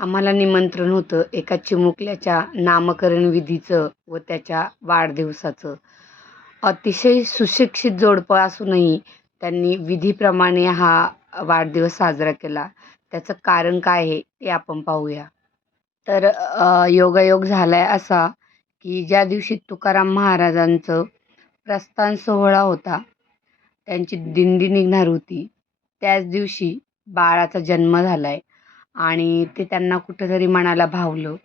आम्हाला निमंत्रण होतं एका चिमुकल्याच्या नामकरण विधीचं व त्याच्या वाढदिवसाचं. अतिशय सुशिक्षित जोडपं असूनही त्यांनी विधीप्रमाणे हा वाढदिवस साजरा केला. त्याचं कारण काय आहे ते आपण पाहूया. तर योगायोग झाला आहे असा की ज्या दिवशी तुकाराम महाराजांचं प्रस्थान सोहळा होता त्यांची दिंडी निघणार होती त्याच दिवशी बाळाचा जन्म झाला आहे आणि ते त्यांना कुठंतरी मनाला भावलं.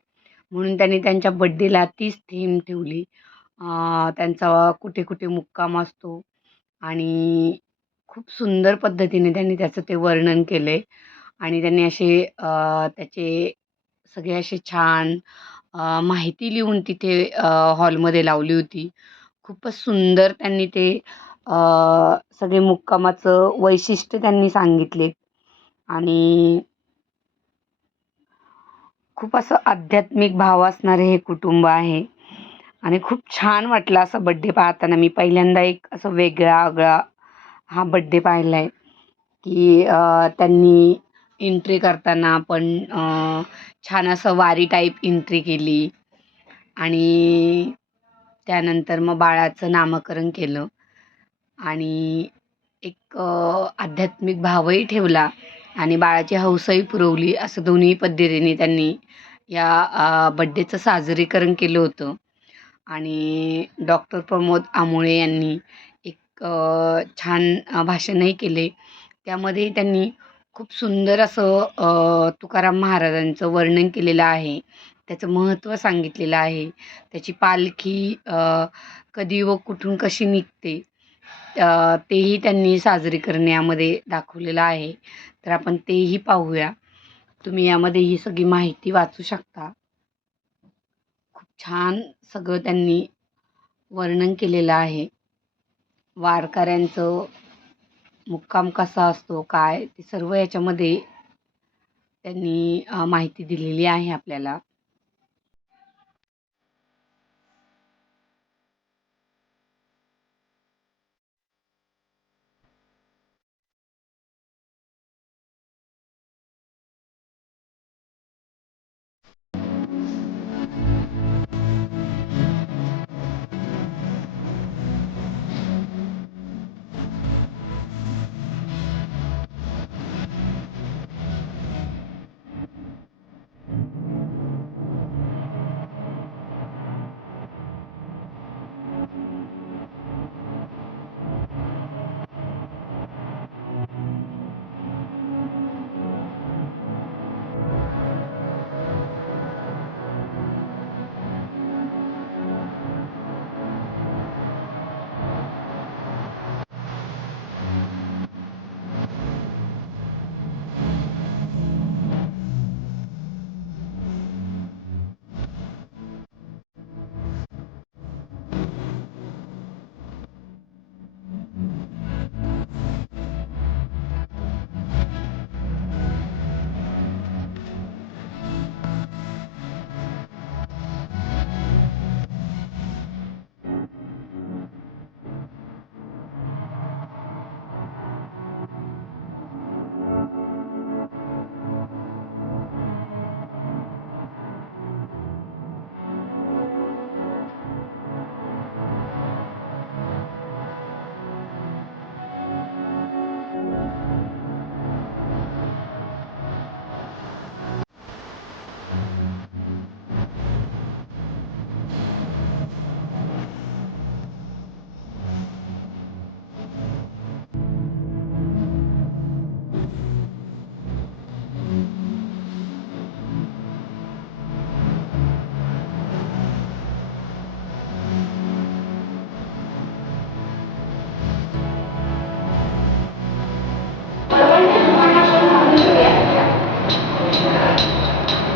म्हणून त्यांनी त्यांच्या बड्डेला तीच थीम ठेवली. त्यांचा कुठे कुठे मुक्काम असतो. आणि खूप सुंदर पद्धतीने त्यांनी त्याचं ते वर्णन केलं आहे आणि त्यांनी असे त्याचे सगळे असे छान माहिती लिहून तिथे हॉलमध्ये लावली होती. खूपच सुंदर त्यांनी ते सगळे मुक्कामाचं वैशिष्ट्य त्यांनी सांगितले. आणि खूप असं आध्यात्मिक भाव असणारे हे कुटुंब आहे. आणि खूप छान वाटलं असं बड्डे पाहताना. मी पहिल्यांदा एक असं वेगळा आगळा हा बड्डे पाहिला आहे की त्यांनी एंट्री करताना पण छान असं वारी टाईप एंट्री केली. आणि त्यानंतर मग बाळाचं नामकरण केलं. आणि एक आध्यात्मिक भावही ठेवला. आणि बाळाची हौसही पुरवली असं दोन्ही पद्धतीने त्यांनी या बड्डेचं साजरीकरण केलं होतं. आणि डॉक्टर प्रमोद आमोळे यांनी एक छान भाषणही केले. त्यामध्ये त्यांनी खूप सुंदर असं तुकाराम महाराजांचं वर्णन केलेलं आहे. त्याचं महत्त्व सांगितलेलं आहे. त्याची पालखी कधी व कुठून कशी निघते तेही त्यांनी साजरीकरण यामध्ये दाखवलेलं आहे. तर आपण तेही पाहूया. तुम्ही यामध्ये ही सगळी माहिती वाचू शकता. खूप छान सगळं त्यांनी वर्णन केलेलं आहे. वारकऱ्यांचं मुक्काम कसा असतो काय ते सर्व याच्यामध्ये त्यांनी माहिती दिलेली आहे आपल्याला.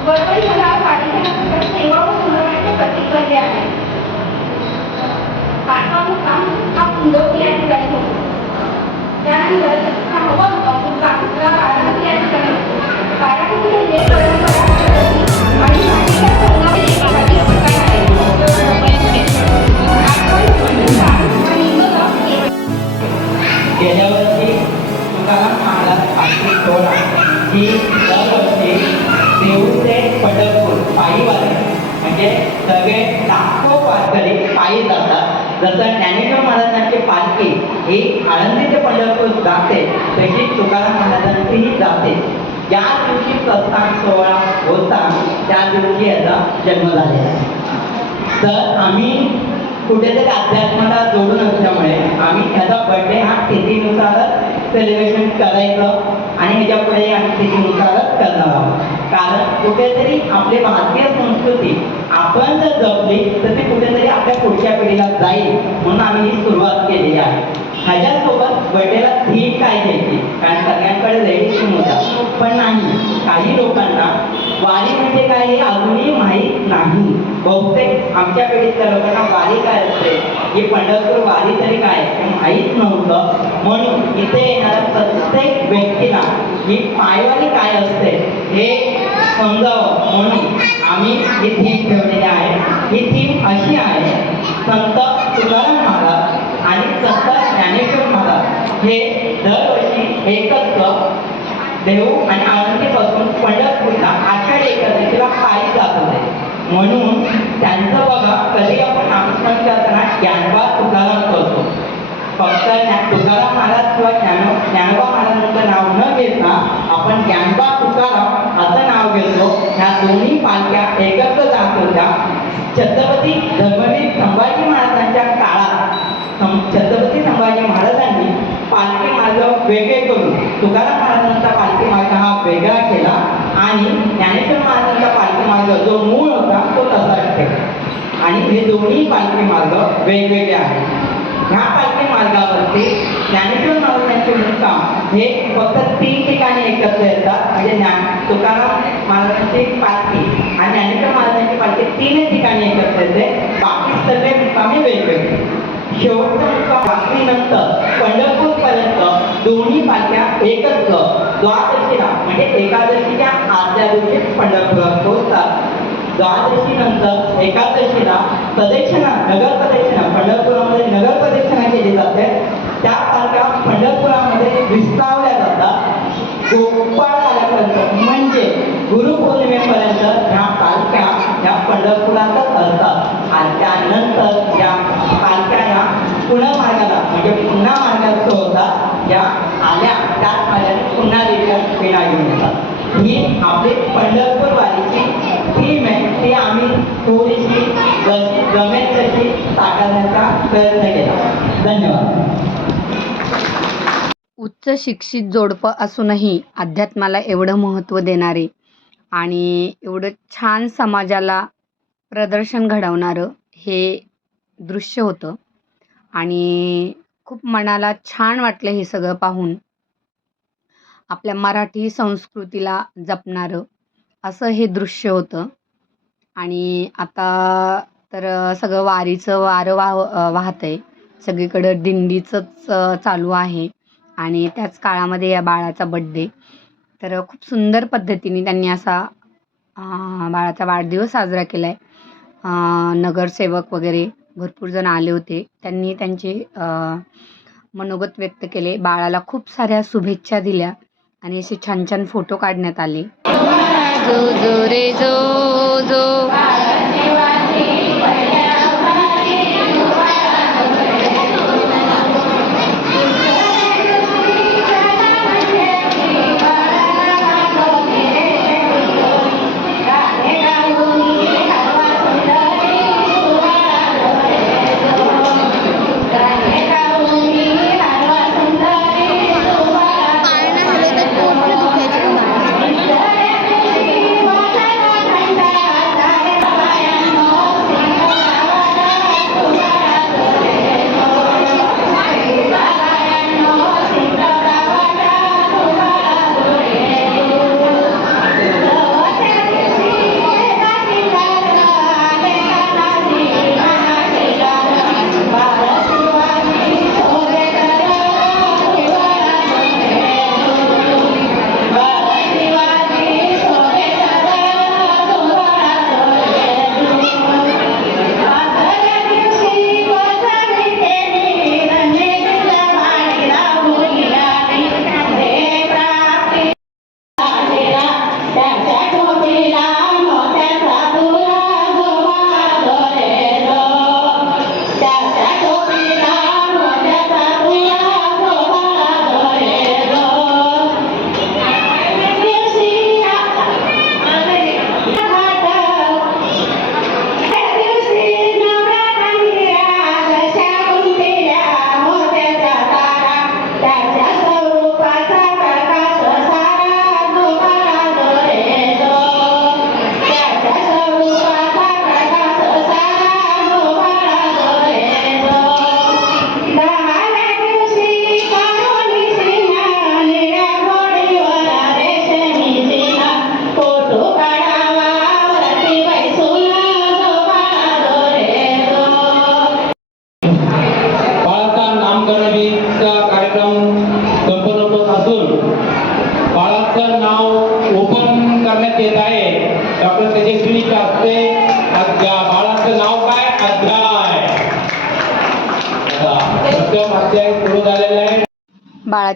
बरोबर मला वाढीच्या सेवा व सुधारण्याचे प्रतीक बनले आहे पाचवा मुक्काम हा कुंडोकी या ठिकाणी होतो त्यानंतर सहावा मुक्काम मुक्काम हा बारामती या ठिकाणी होतो बारामती म्हणजे परंपरा पद्धती आणि भाषेच्या संगमातील एकाची ठिकाण आहे आठवा मुक्काम हा निमगाव येवला. गेल्या वर्षी तुकाराम महाराज पाचवी सोहळा ही दरवर्षी देऊळ ते पायी वारी म्हणजे सगळे लाखो वारकरी पायी जातात. जसं ज्ञानेश्वर महाराजांची पालखी ही आळंदी ते पंढरपूर जाते तशी तुकाराम महाराजांचीही जाते. ज्या दिवशी प्रस्थान सोहळा होता त्या दिवशी याचा जन्म झालेला तर आम्ही कुठेतरी अध्यात्माला जोडून असल्यामुळे आम्ही त्याचा बर्थडे हा तिथीनुसार सेलिब्रेशन करायचं आणि ह्याच्या पुढे आम्ही करणार आहोत. कारण कुठेतरी आपली भारतीय संस्कृती आपण जर जपली तर ती कुठेतरी आपल्या पुढच्या पिढीला जाईल म्हणून आम्ही ही सुरुवात केलेली आहे. ह्याच्यासोबत बर्थडेला थीम काय घ्यायची कारण सगळ्यांकडे लेडीज थीम होता पण नाही काही लोकांना वारी म्हणजे काय हे अजूनही माहीत नाही. बहुतेक आमच्या पिढीतल्या लोकांना वारी काय हे पंढरपूर वारी तरी काय? हे माहीत नव्हतं. म्हणून इथे येणाऱ्या प्रत्येक व्यक्तीला ही पायवारी काय असते? हे समजावं. म्हणून आम्ही ही थीम ठेवलेली आहे. ही थीम अशी आहे संत तुकाराम महाराज आणि संत ज्ञानेश्वर महाराज हे दरवर्षी एकत्र देऊ आणि आळंदीपासून पंढरपूरला आषाढी एकादशीला पायी जात होते. म्हणून त्यांचं बघा कधी आपण नामस्मरण करताना ज्ञानवा तुकाराम करतो. फक्त ज्ञान तुकाराम महाराज किंवा ज्ञान ज्ञानवा महाराजांचं नाव न घेता आपण ज्ञानवा तुकाराम असं नाव घेतो. ह्या दोन्ही पालख्या एकत्र जात होत्या. छत्रपती धर्मवीर संभाजी महाराजांच्या काळात सं- छत्रपती संभाजी महाराजांनी पालखी मार्ग वेगळे करून तुकाराम महाराजांचा पालखी मार्ग हा वेगळा केला आणि ज्ञानेश्वर महाराजांचा पालखी मार्ग जो मूळ होता तो तसाच ठेवला आणि हे दोन्ही पालखी मार्ग वेगवेगळे आहेत. ह्या पालखी मार्गावरती ज्ञानेश्वर महाराजांचे मुक्काम हे फक्त तीन ठिकाणी एकत्र येतात. म्हणजे ज्ञान तुकाराम महाराजांची पालखी आणि ज्ञानेश्वर महाराजांची पालखी तीनही ठिकाणी एकत्र येते. बाकी सगळे मुक्कामे वेगवेगळे. शेवटचा मुक्काम वाचणीनंतर पंढरपूर पर्यंत दोन्ही पालख्या एकत्र द्वादशीला म्हणजे एकादशीच्या आदल्या दिवशी पंढरपुरात पोहोचतात. द्वादशीनंतर एकादशीला प्रदक्षिणा नगर प्रदक्षिणा पंढरपुरामध्ये नगर प्रदक्षिणा केली जाते त्या पालख्या पंढरपुरामध्ये विस्तावल्या जातात गोपाळ आल्यापर्यंत म्हणजे गुरुपौर्णिमेपर्यंत ह्या पालख्या ह्या पंढरपुरातच असतात आणि त्यानंतर या पालख्या ह्या पुणे मार्गाला म्हणजे पुन्हा मार्गात होतात या आल्या त्याच मार्गाने पुन्हा रिटर्न विना घेऊन येतात ही आपली पंढरपूर वारीची थीम आहे ती आम्ही थोडीशी जशी जमेल तशी साकारण्याचा प्रयत्न केला धन्यवाद. उच्च शिक्षित जोडपं असूनही अध्यात्माला एवढं महत्त्व देणारे आणि एवढं छान समाजाला प्रदर्शन घडवणारं हे दृश्य होतं. आणि खूप मनाला छान वाटलं हे सगळं पाहून आपल्या मराठी संस्कृतीला जपणारं असं हे दृश्य होतं. आणि आता तर सगळं वारीचं वारं वाह वाहत आहे सगळीकडं दिंडीचंच चालू आहे. आणि त्याच काळामध्ये या बाळाचा बड्डे तर खूप सुंदर पद्धतीने त्यांनी असा बाळाचा वाढदिवस साजरा केला आहे नगरसेवक वगैरे भरपूर जण आले होते. त्यांनी त्यांचे मनोगत व्यक्त केले. बाळाला खूप साऱ्या शुभेच्छा दिल्या आणि असे छान छान फोटो काढण्यात आले. जो जो रे जो जो.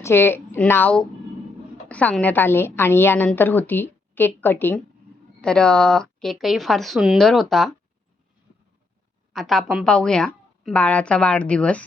त्याचे नाव सांगण्यात आले आणि यानंतर होती केक कटिंग. तर केकही फार सुंदर होता. आता आपण पाहूया बाळाचा वाढदिवस.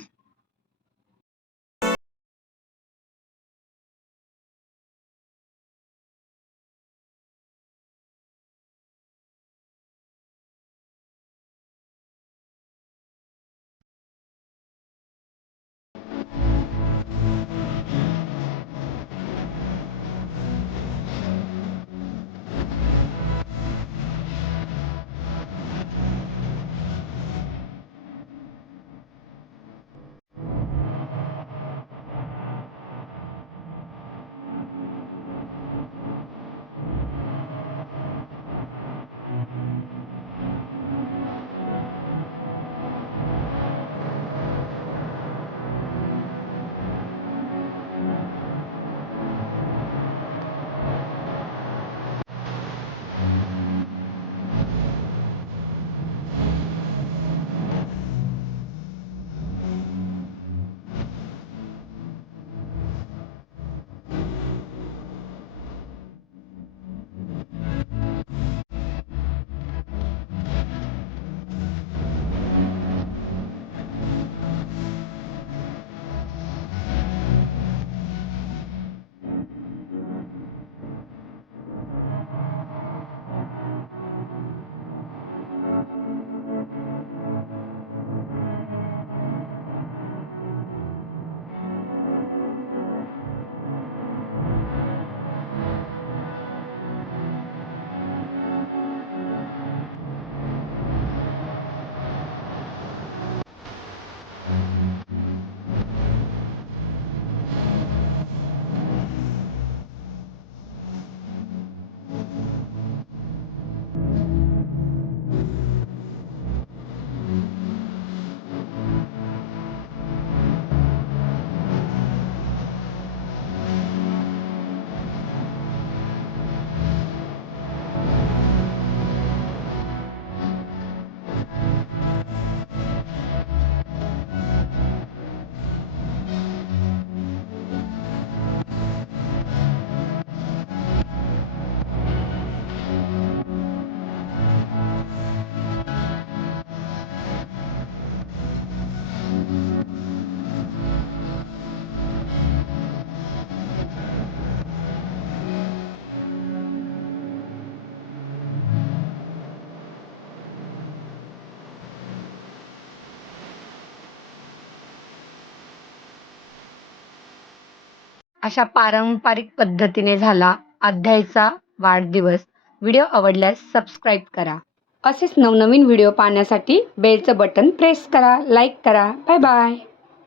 अशा पारंपरिक पद्धतीने झाला अध्यायचा वाढदिवस. व्हिडिओ आवडल्यास सबस्क्राईब करा. असेच नवनवीन व्हिडिओ पाहण्यासाठी बेलचं बटन प्रेस करा लाईक करा. Bye bye